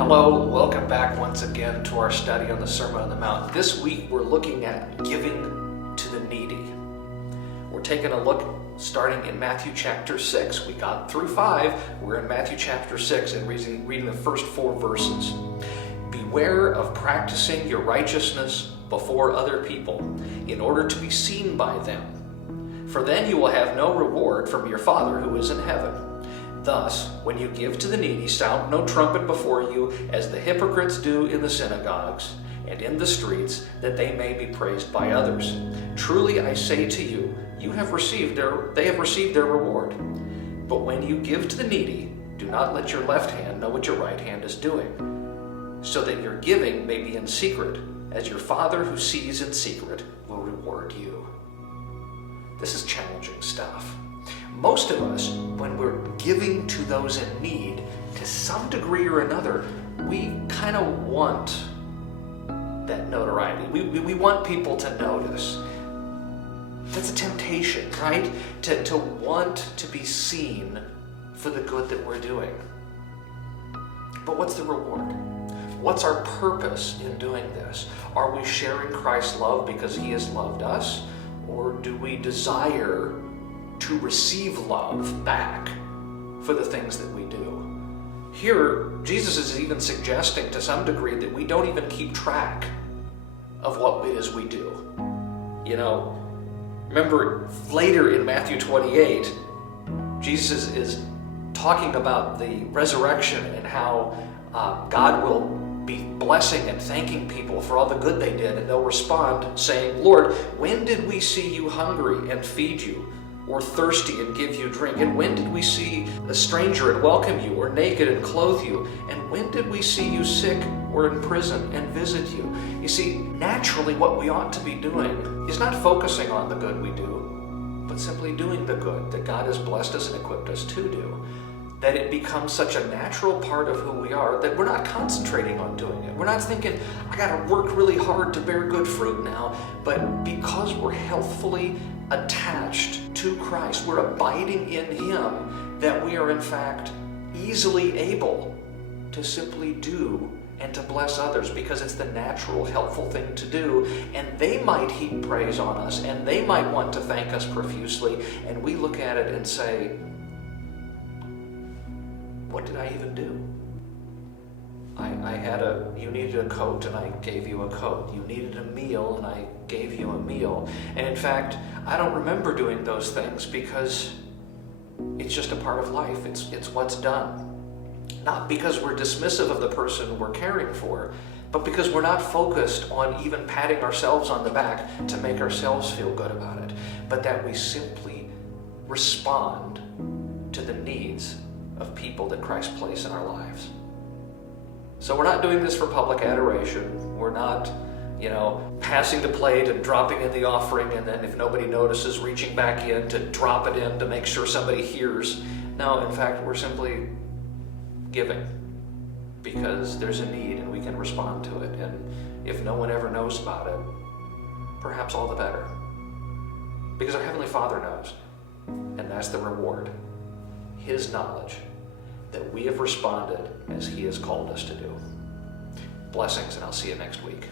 Hello, welcome back once again to our study on the Sermon on the Mount. This week we're looking at giving to the needy. We're taking a look starting in Matthew chapter 6. We got through 5, we're in Matthew chapter 6 and reading the first 4 verses. Beware of practicing your righteousness before other people in order to be seen by them. For then you will have no reward from your Father who is in heaven. Thus, when you give to the needy, sound no trumpet before you, as the hypocrites do in the synagogues and in the streets, that they may be praised by others. Truly I say to you, they have received their reward. But when you give to the needy, do not let your left hand know what your right hand is doing, so that your giving may be in secret, as your Father who sees in secret will reward you. This is challenging stuff. Most of us, when we're giving to those in need, to some degree or another, we kind of want that notoriety. We want people to notice. That's a temptation, right? To want to be seen for the good that we're doing. But what's the reward? What's our purpose in doing this? Are we sharing Christ's love because he has loved us? Or do we desire to receive love back for the things that we do? Here, Jesus is even suggesting to some degree that we don't even keep track of what it is we do. You know, remember later in Matthew 28, Jesus is talking about the resurrection and how God will be blessing and thanking people for all the good they did, and they'll respond saying, Lord, when did we see you hungry and feed you, or thirsty and give you drink? And when did we see a stranger and welcome you, or naked and clothe you? And when did we see you sick or in prison and visit you? You see, naturally what we ought to be doing is not focusing on the good we do, but simply doing the good that God has blessed us and equipped us to do. That it becomes such a natural part of who we are that we're not concentrating on doing it. We're not thinking, I gotta work really hard to bear good fruit now. But because we're healthfully attached to Christ, we're abiding in him, that we are in fact easily able to simply do and to bless others, because it's the natural, helpful thing to do. And they might heap praise on us, and they might want to thank us profusely, and we look at it and say, what did I even do? You needed a coat and I gave you a coat. You needed a meal and I gave you a meal. And in fact, I don't remember doing those things because it's just a part of life. It's what's done. Not because we're dismissive of the person we're caring for, but because we're not focused on even patting ourselves on the back to make ourselves feel good about it, but that we simply respond to the needs of people that Christ placed in our lives. So we're not doing this for public adoration. We're not, passing the plate and dropping in the offering, and then if nobody notices, reaching back in to drop it in to make sure somebody hears. No, in fact, we're simply giving because there's a need and we can respond to it. And if no one ever knows about it, perhaps all the better. Because our Heavenly Father knows, and that's the reward. His knowledge that we have responded as he has called us to do. Blessings, and I'll see you next week.